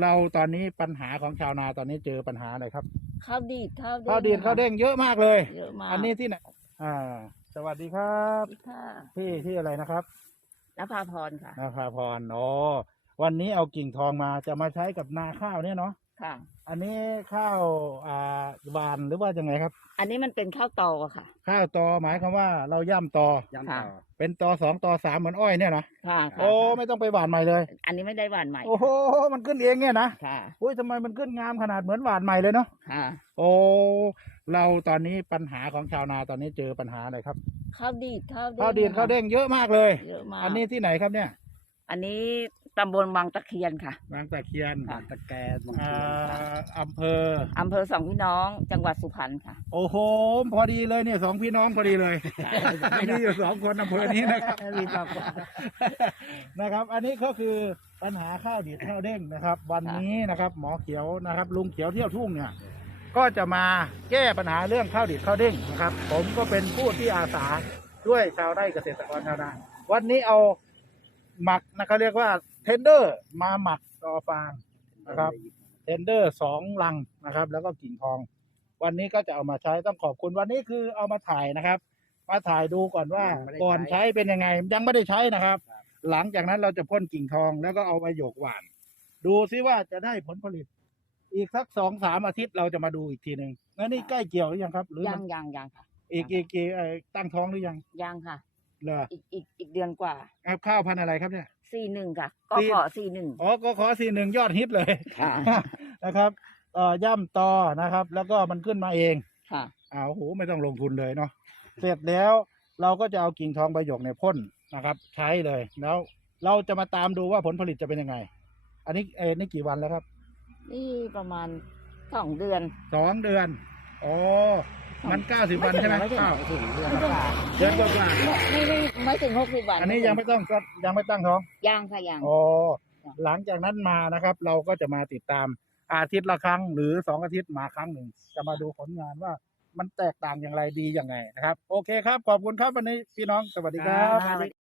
เราตอนนี้ปัญหาของชาวนาตอนนี้เจอปัญหาอะไรครับข้าวดีดข้าวเด้งข้าวดีดข้าวเด้งเยอะมากเลย เยอะมากอันนี้ที่ไหนอ่า สวัสดีครับค่ะพี่ที่อะไรนะครับนภาพรค่ะนาภาพรอ๋อวันนี้เอากิ่งทองมาจะมาใช้กับนาข้าวเนี่ยเนาะ ค่ะ อันนี้ข้าวอ่าหวานหรือว่ายังไงครับ อันนี้มันเป็นข้าวตอค่ะ ข้าวตอหมายความว่าเราย่ำตอย้ำค่ะต่อ เป็นตอสองตอสามเหมือนอ้อยเนี่ยนะค่ะค่ะโอ้ไม่ต้องไปหวานใหม่เลย อันนี้ไม่ได้หวานใหม่โอ้โหมันขึ้นเองเนี่ยนะค่ะอุ้ยทำไมมันขึ้นงามขนาดเหมือนหวานใหม่เลยเนาะค่ะ โอ้เราตอนนี้ปัญหาของชาวนาตอนนี้เจอปัญหาอะไรครับข้าวดีดข้าวเด้งข้าวดีดข้าวเด้งเยอะมากเลย เยอะมากอันนี้ที่ไหนครับเนี่ย อันนี้ ตำบลบางตะเคียนค่ะ บางตะเคียนค่ะตะแกรงบางอ่ทีาอำเภอ อำเภอสองพี่น้องจังหวัดสุพรรณค่ะ โอ้โห พอดีเลยเนี่ยสองพี่น้องพอดีเลย มีอยู่สองคนอำเภอนี้นะครับมีสองคนนะครับ อันนี้ก็คือปัญหาข้าวดีดข้าวเด้งนะครับ วันนี้นะครับ หมอเขียวนะครับ ลุงเขียวเที่ยวทุ่งเนี่ย ก็จะมาแก้ปัญหาเรื่องข้าวดีดข้าวเด้งนะครับ ผมก็เป็นผู้ที่อาสาช่วยชาวไร่เกษตรกรชาวนาวันนี้เอาหมักนะเขาเรียกว่า เทนเดอร์มาหมักต่อฟางนะครับ เทนเดอร์สองลังนะครับ แล้วก็กิ่งทอง วันนี้ก็จะเอามาใช้ต้องขอบคุณวันนี้คือเอามาถ่ายนะครับ มาถ่ายดูก่อนว่าก่อนใช้เป็นยังไงยังไม่ได้ใช้นะครับ หลังจากนั้นเราจะพ่นกิ่งทองแล้วก็เอาไปหยกหวาน ดูซิว่าจะได้ผลผลิต อีกสักสองสามอาทิตย์เราจะมาดูอีกทีหนึ่งแล้วนี่ใกล้เกี่ยวหรือยังครับ หรือยัมังนยังยังค่ะอีกอีกกี่เอ่อตั้งท้องหรือยังยังค่ะ เหรออีกอีกอีกเดือนกว่าเอาข้าวพันธุ์อะไรครับเนี่ย สี่หนึ่งค่ะก็สี่ ขอสี่หนึ่งอ๋อก็ขอสี่หนึ่งยอดฮิตเลย ค่ะ นะครับเอ่อย่ำตอนะครับ แล้วก็มันขึ้นมาเองค่ะ อ้าวโหไม่ต้องลงทุนเลยเนาะเสร็จแล้วเราก็จะเอากิ่งทองใบหยกเนี่ยพ่นนะครับ ใช้เลยแล้วเราจะมาตามดูว่าผลผลิตจะเป็นยังไง อันนี้เออนี่กี่วันแล้วครับนี่ประมาณสองเดือนสองเดือนอ๋อ มันเก้าสิบวันใช่ไหมไม่ถึงข้าวไม่ถึงเดือนกว่าเดือนกว่าไม่ไม่ไม่ถึงหกสิบวันๆอันนี้ยังไม่ต้องยังไม่ตั้งท้องยังค่ะยังอ๋อหลังจากนั้นมานะครับ เราก็จะมาติดตามอาทิตย์ละครั้งหรือสองอาทิตย์มาครั้งหนึ่ง จะมาดูผลงานว่ามันแตกต่างอย่างไรดีอย่างไงนะครับ โอเคครับ ขอบคุณครับวันนี้พี่น้องสวัสดีครับค่ะ